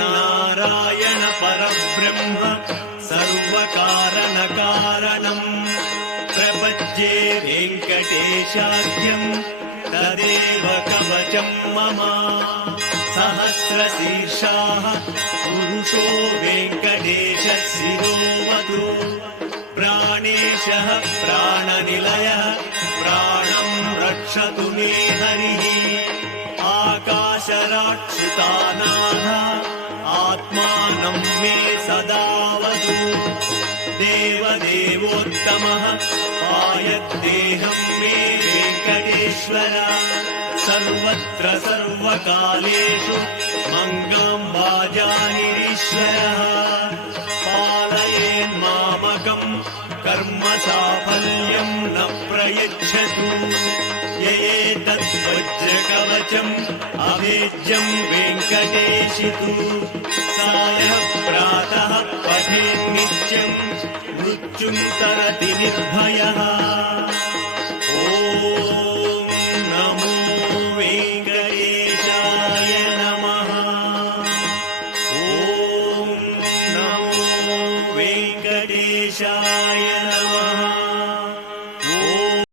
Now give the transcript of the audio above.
नारायण परब्रह्म सर्वकारणकारणम् प्रपद्ये वेङ्कटेशाख्यम् तदेव कवचम् मम सहस्रशीर्षाः पुरुषो वेङ्कटेशः शिरोवतु प्राणेशः प्राणनिलयः प्राणम् रक्षतु मे हरिः आकाशराक्षुतानाः आत्मानं मे सदावतु देवदेवोत्तमः आयद्देहं मे वेङ्कटेश्वर सर्वत्र सर्वकालेषु मङ्गलं वाजानिरीश्वरः पालयेन्मामकम् कर्म साफल्यं न प्रयच्छतु एतद्वज्रकवचम् अभेद्यं वेङ्कटेशितु सायः प्रातः पठेन्नित्यं मृत्युं तरति निर्भयः।